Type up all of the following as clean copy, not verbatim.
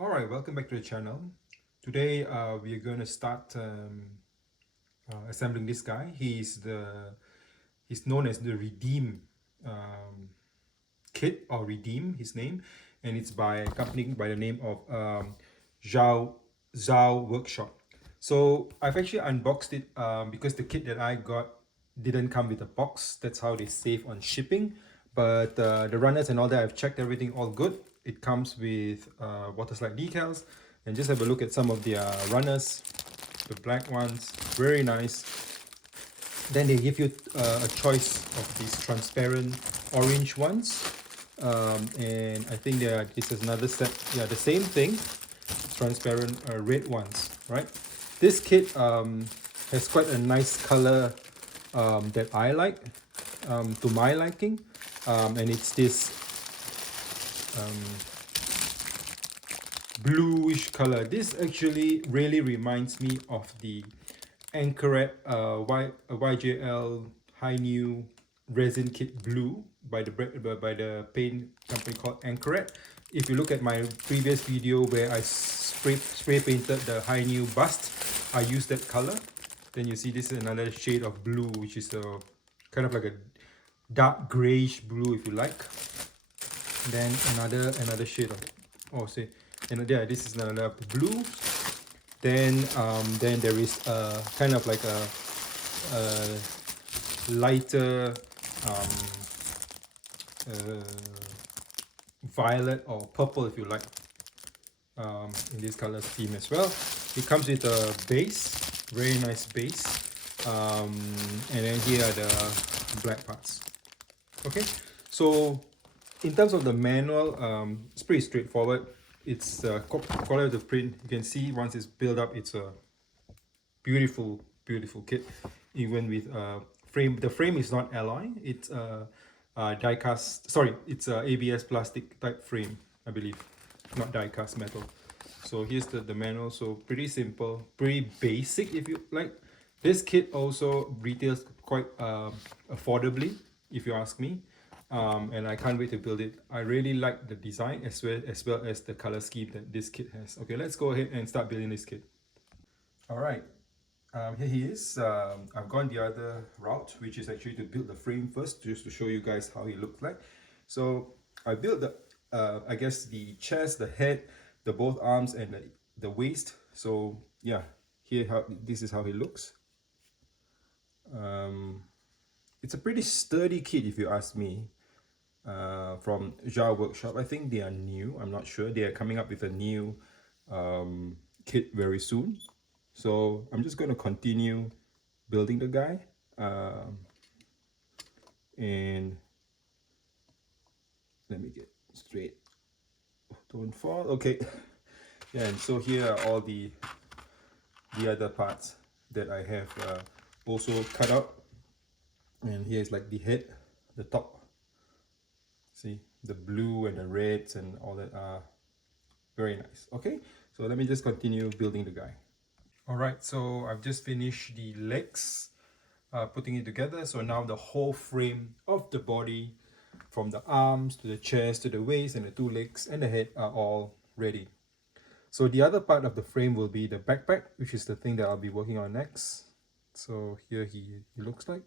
Alright, welcome back to the channel. Today we are going to start assembling this guy. He's known as the Redeem um, kit, or Redeem his name, and it's by a company by the name of Zhao Workshop. So I've actually unboxed it because the kit that I got didn't come with a box. That's how they save on shipping. But the runners and all that, I've checked everything all good. It comes with water slide decals, and just have a look at some of the runners, the black ones, very nice. Then they give you a choice of these transparent orange ones, and I think this is another set. Yeah, the same thing, transparent red ones, right? This kit has quite a nice color that I like, to my liking, and it's this bluish color. This actually really reminds me of the Anchoret YJL High New Resin Kit Blue by the paint company called Anchoret. If you look at my previous video where I spray painted the High New bust, I used that color. Then you see this is another shade of blue, which is a kind of like a dark grayish blue, if you like. Then another shade of, oh say, and yeah, this is another blue. Then there is a kind of like a lighter violet or purple, if you like, in this color scheme as well. It comes with a base, very nice base, and then here are the black parts. Okay, so in terms of the manual, it's pretty straightforward. It's quality of the print. You can see once it's built up, it's a beautiful kit, even with frame. The frame is not alloy, it's die cast, sorry, it's a ABS plastic type frame, I believe, not die cast metal. So here's the manual. So pretty simple, pretty basic, if you like. This kit also retails quite affordably, if you ask me, and I can't wait to build it. I really like the design as well as the color scheme that this kit has. Okay, let's go ahead and start building this kit. All right, here he is. I've gone the other route, which is actually to build the frame first, just to show you guys how he looks like. So I built the, I guess the chest, the head, the both arms, and the waist. So yeah, this is how he looks. It's a pretty sturdy kit, if you ask me. From Zaoworkshop. I think they are new. I'm not sure. They are coming up with a new kit very soon. So I'm just going to continue building the guy. And let me get straight. Don't fall. Okay. Yeah, and so here are all the other parts that I have also cut out. And here's like the head, the top. See, the blue and the reds and all that are very nice. Okay, so let me just continue building the guy. All right, so I've just finished the legs, putting it together. So now the whole frame of the body, from the arms to the chest to the waist and the two legs and the head, are all ready. So the other part of the frame will be the backpack, which is the thing that I'll be working on next. So here he looks like.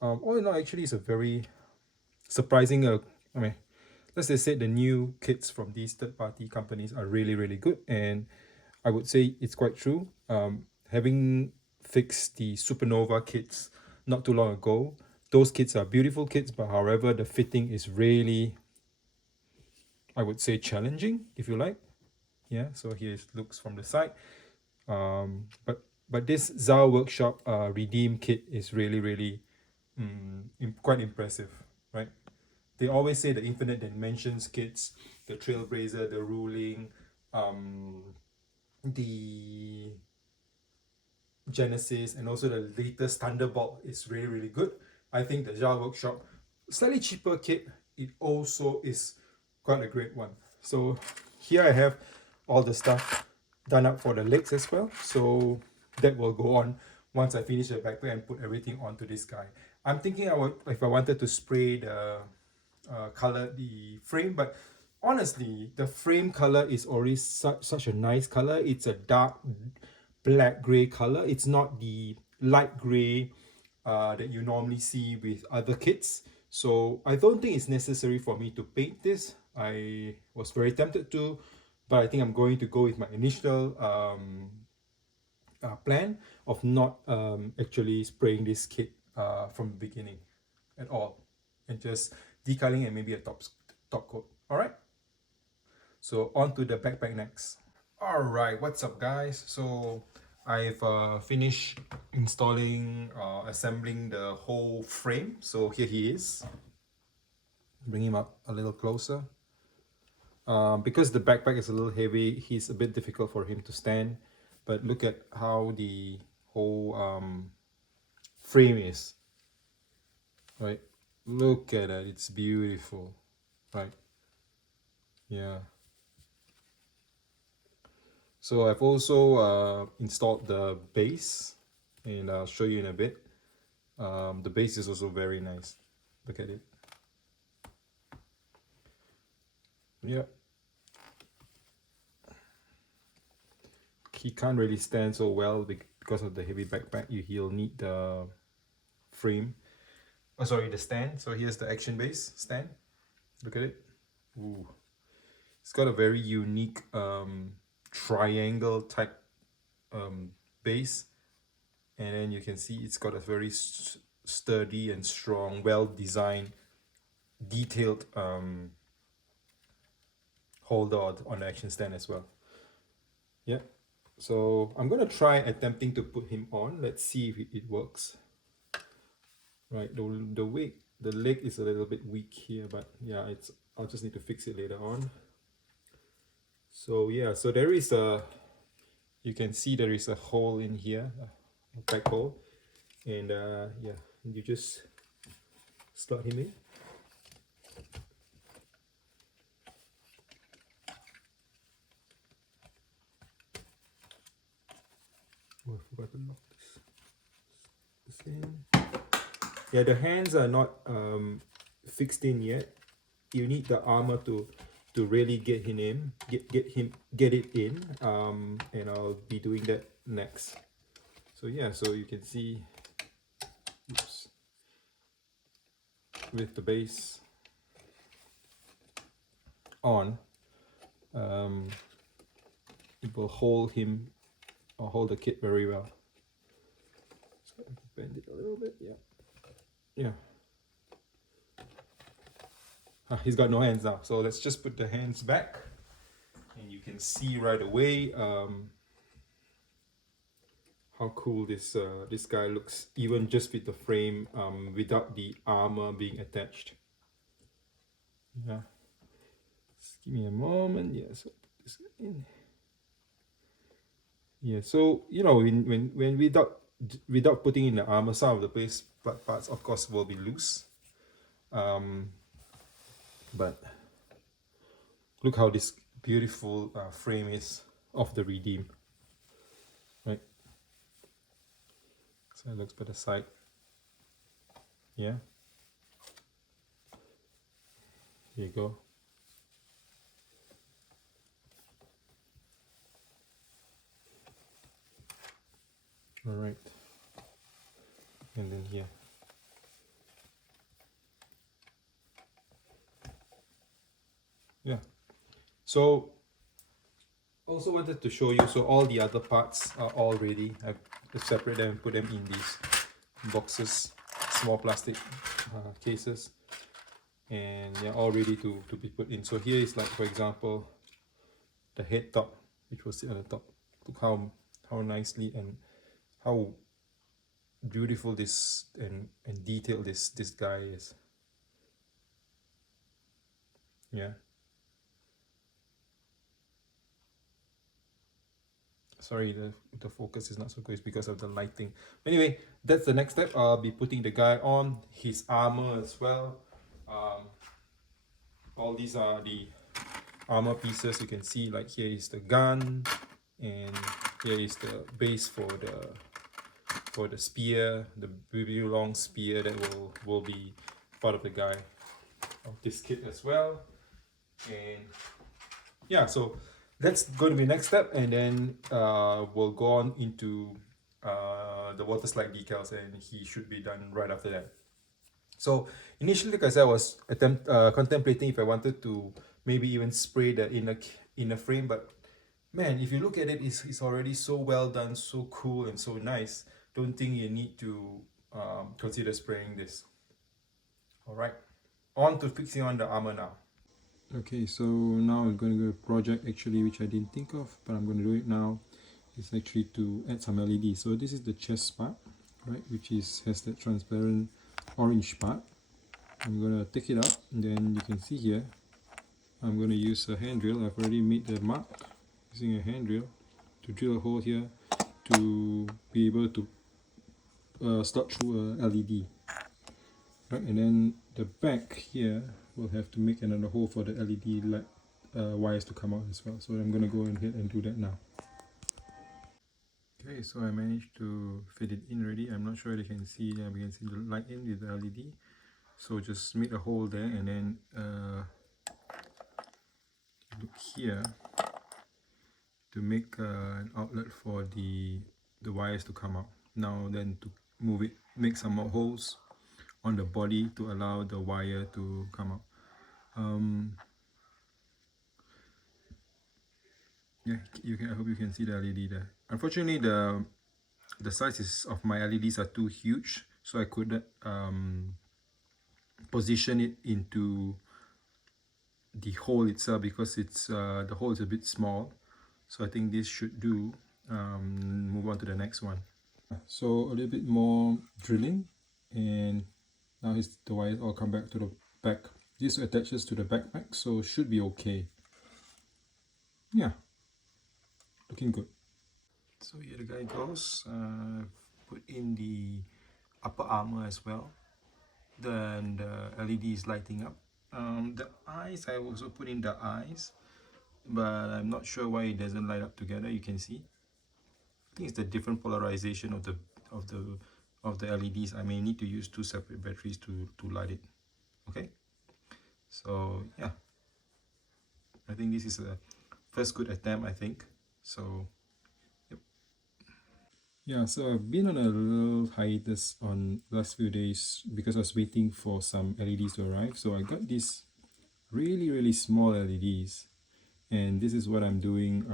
All in all, actually, it's a very surprising. I mean, let's just say the new kits from these third-party companies are really good, and I would say it's quite true. Having fixed the Supernova kits not too long ago, those kits are beautiful kits, but however, the fitting is really, I would say, challenging, if you like. Yeah, so here it looks from the side. But this Zaoworkshop Redeem kit is really quite impressive, right? They always say the Infinite Dimensions kits, the Trailblazer, the Ruling, the Genesis, and also the latest Thunderbolt is really good. I think the Zaoworkshop slightly cheaper kit, it also is quite a great one. So here I have all the stuff done up for the legs as well. So that will go on once I finish the backpack and put everything onto this guy. I'm thinking if I wanted to spray the color the frame, but honestly, the frame color is already such a nice color. It's a dark black gray color. It's not the light gray that you normally see with other kits. So I don't think it's necessary for me to paint this. I was very tempted to, but I think I'm going to go with my initial plan of not actually spraying this kit from the beginning at all, and just decaling and maybe a top coat. All right. So on to the backpack next. All right, what's up, guys? So I've finished installing, assembling the whole frame. So here he is. Bring him up a little closer. Because the backpack is a little heavy, he's a bit difficult for him to stand. But look at how the whole frame is, right? Look at that, it's beautiful, right? Yeah. So I've also installed the base, and I'll show you in a bit. The base is also very nice. Look at it. Yeah. He can't really stand so well because of the heavy backpack. He'll need the frame. Oh, sorry, the stand. So here's the action base stand. Look at it. Ooh. It's got a very unique triangle type base, and then you can see it's got a very sturdy and strong, well designed, detailed holder on the action stand as well. Yeah. So I'm gonna try attempting to put him on. Let's see if it works. Right, the weight, the leg is a little bit weak here, but yeah, I'll just need to fix it later on. So yeah, so there is a, you can see there is a hole in here, a back hole, and yeah, you just slot him in. Oh, I forgot to lock this in. Yeah, the hands are not fixed in yet. You need the armor to really get him in, get it in, and I'll be doing that next. So yeah, so you can see, oops, with the base on, it will hold him, or hold the kit very well. So bend it a little bit, yeah. Yeah. He's got no hands now, so let's just put the hands back, and you can see right away how cool this this guy looks, even just with the frame, without the armor being attached. Yeah. Just give me a moment. Yeah, so put this in. Yeah, so you know, when without putting in the armor, some of the base parts of course will be loose. But look how this beautiful frame is of the Redeem, right? So it looks by the side. Yeah. Here you go. All right. And then here. Yeah. So also wanted to show you, so all the other parts are all ready. I've separate them and put them in these boxes, small plastic cases, and they're all ready to be put in. So here is, like, for example, the head top, which will sit on the top. Look how nicely and how beautiful this and detailed this guy is. Yeah. Sorry, the focus is not so good. It's because of the lighting. Anyway, that's the next step. I'll be putting the guy on his armor as well. All these are the armor pieces. You can see, like, here is the gun, and here is the base for the spear, the really long spear that will be part of the guy of this kit as well. And yeah, so that's going to be next step, and then we'll go on into the water slide decals, and he should be done right after that. So initially, like I said, I was contemplating if I wanted to maybe even spray the inner frame, but man, if you look at it, it's already so well done, so cool, and so nice. Don't think you need to consider spraying this. All right, on to fixing on the armor now. Okay, so now I'm going to do a project actually which I didn't think of, but I'm going to do it now. It's actually to add some LED. So this is the chest part, right, which has that transparent orange part. I'm going to take it up, and then you can see here I'm going to use a hand drill. I've already made the mark using a hand drill to drill a hole here to be able to slot through a LED, right? And then the back here will have to make another hole for the LED light wires to come out as well. So I'm going to go ahead and do that now. Okay, so I managed to fit it in already. I'm not sure if you can see, we can see the light in with the LED. So just make a hole there, and then look here to make an outlet for the wires to come out. Now then, to move it, make some more holes on the body to allow the wire to come out. Yeah, I hope you can see the LED there. Unfortunately, the sizes of my LEDs are too huge, so I couldn't position it into the hole itself because it's the hole is a bit small. So I think this should do. Move on to the next one. So a little bit more drilling, and now the wires all come back to the back. This attaches to the backpack, so should be okay. Yeah, looking good. So here the guy goes. Put in the upper armor as well. Then the LED is lighting up. The eyes, I also put in the eyes, but I'm not sure why it doesn't light up together. You can see. I think it's the different polarization of the LEDs. I may need to use two separate batteries to light it. Okay. So yeah, I think this is a first good attempt, I think. So yep. Yeah, so I've been on a little hiatus on last few days because I was waiting for some LEDs to arrive. So I got these really small LEDs, and this is what I'm doing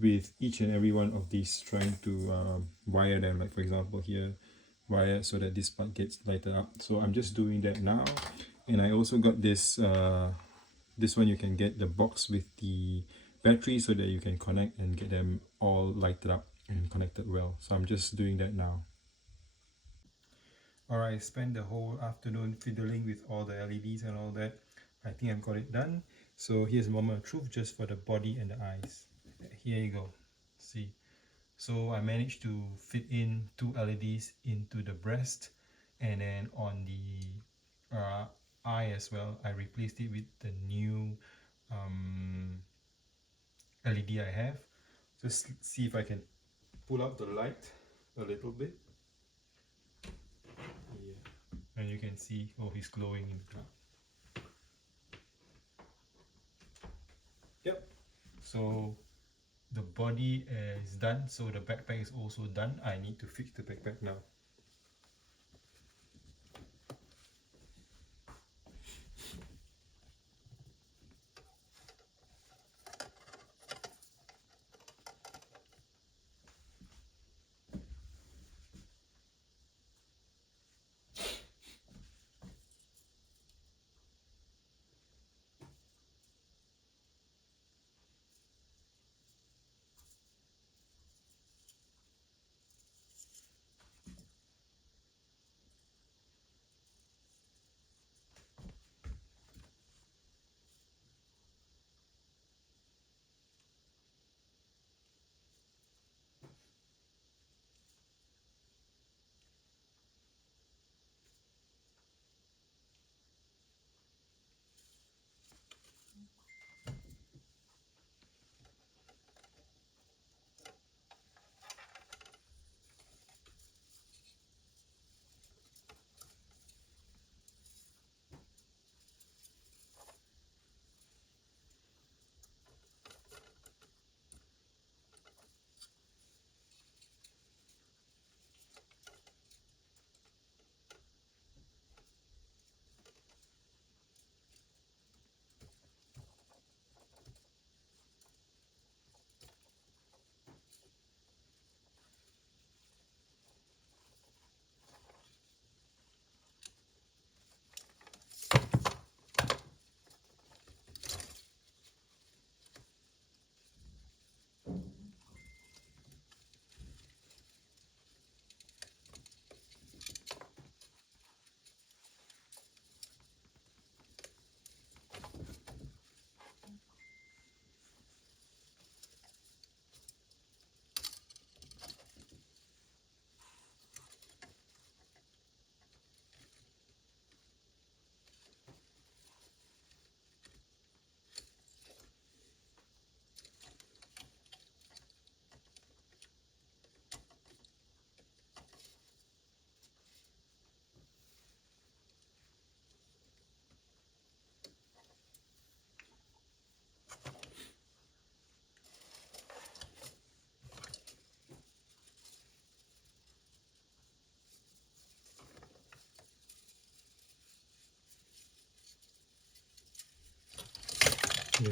with each and every one of these, trying to wire them, like for example here, wire so that this part gets lighted up. So I'm just doing that now. And I also got this one. You can get the box with the battery so that you can connect and get them all lighted up and connected well. So I'm just doing that now. Alright, I spent the whole afternoon fiddling with all the LEDs and all that. I think I've got it done. So here's a moment of truth just for the body and the eyes. Here you go. See. So I managed to fit in two LEDs into the breast, and then on the eye as well, I replaced it with the new LED I have. Just see if I can pull up the light a little bit. Yeah. And you can see, oh, he's glowing in the. Yep. So the body is done, so the backpack is also done. I need to fix the backpack now. Yeah.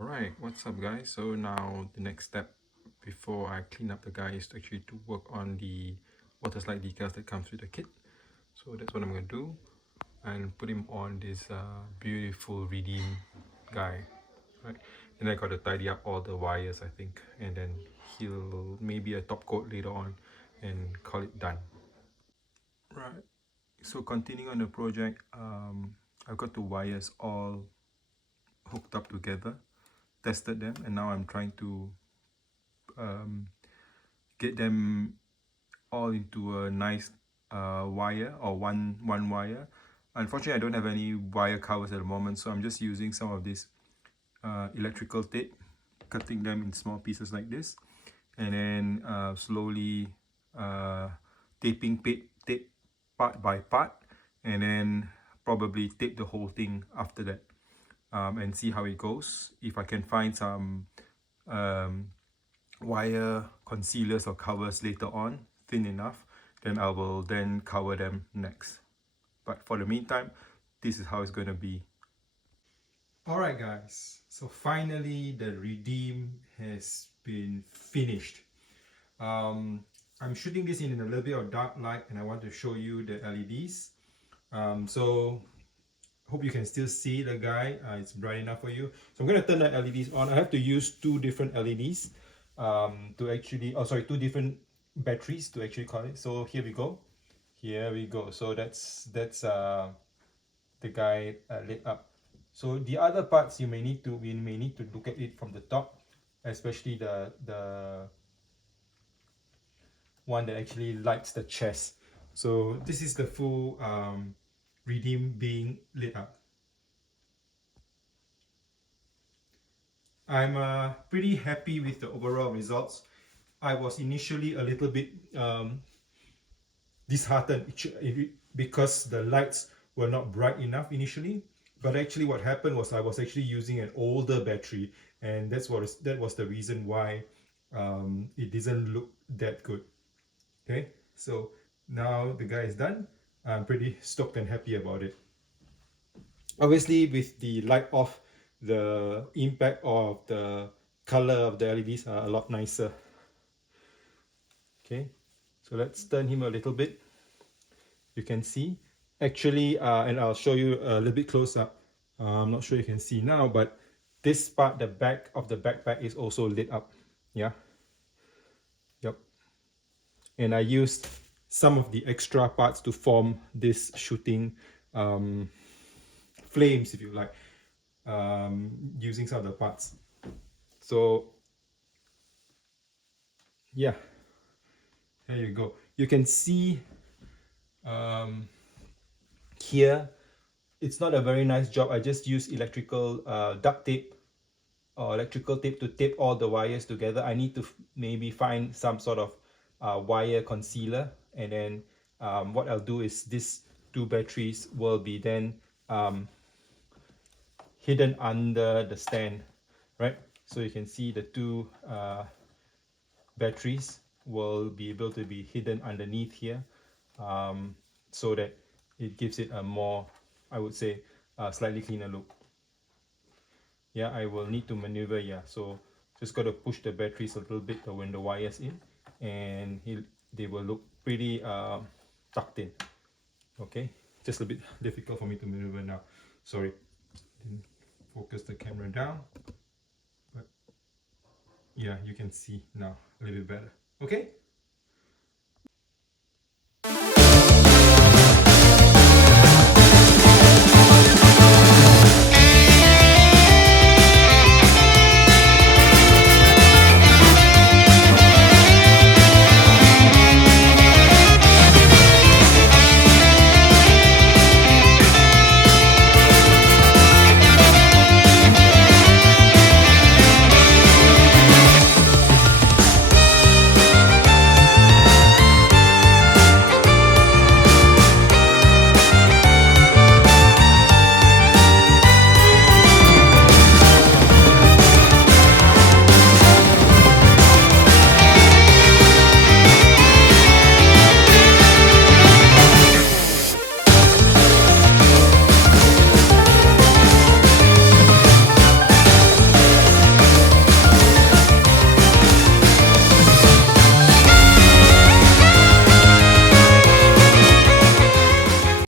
Alright, what's up guys? So now the next step before I clean up the guy is actually to work on the water slide decals that comes with the kit. So that's what I'm going to do and put him on this beautiful redeem guy, right? And I got to tidy up all the wires, I think, and then he'll maybe a top coat later on and call it done. Right, so continuing on the project, I've got the wires all hooked up together, tested them, and now I'm trying to get them all into a nice wire, or one wire. Unfortunately, I don't have any wire covers at the moment, so I'm just using some of this electrical tape cutting them in small pieces like this, and then slowly tape part by part, and then probably tape the whole thing after that, and see how it goes. If I can find some wire concealers or covers later on, thin enough, then I will then cover them next. But for the meantime, this is how it's going to be. Alright guys, so finally the redeem has been finished. I'm shooting this in a little bit of dark light, and I want to show you the LEDs. So hope you can still see the guy. It's bright enough for you. So I'm going to turn the LEDs on. I have to use two different LEDs to actually, two different batteries to actually call it. So here we go. Here we go. So that's the guy lit up. So the other parts we may need to look at it from the top, especially the one that actually lights the chest. So this is the full redeem being lit up. I'm pretty happy with the overall results. I was initially a little bit disheartened because the lights were not bright enough initially, but actually what happened was I was actually using an older battery, and that was the reason why it didn't look that good. Okay, so now the guy is done. I'm pretty stoked and happy about it. Obviously with the light off, the impact of the color of the LEDs are a lot nicer. Okay, so let's turn him a little bit. You can see actually, and I'll show you a little bit close up. I'm not sure you can see now, but this part, the back of the backpack, is also lit up. Yeah, yep. And I used some of the extra parts to form this shooting flames, if you like, using some of the parts. So yeah, there you go. You can see here it's not a very nice job. I just used electrical duct tape or electrical tape to tape all the wires together. I need to maybe find some sort of wire concealer, and then what I'll do is these two batteries will be then hidden under the stand, right? So you can see the two batteries will be able to be hidden underneath here, so that it gives it a more, I would say, slightly cleaner look. Yeah, I will need to maneuver. Yeah, so just got to push the batteries a little bit when the wires in, and they will look pretty tucked in. Okay, just a bit difficult for me to maneuver now. Sorry, didn't focus the camera down, but yeah, you can see now a little bit better. Okay,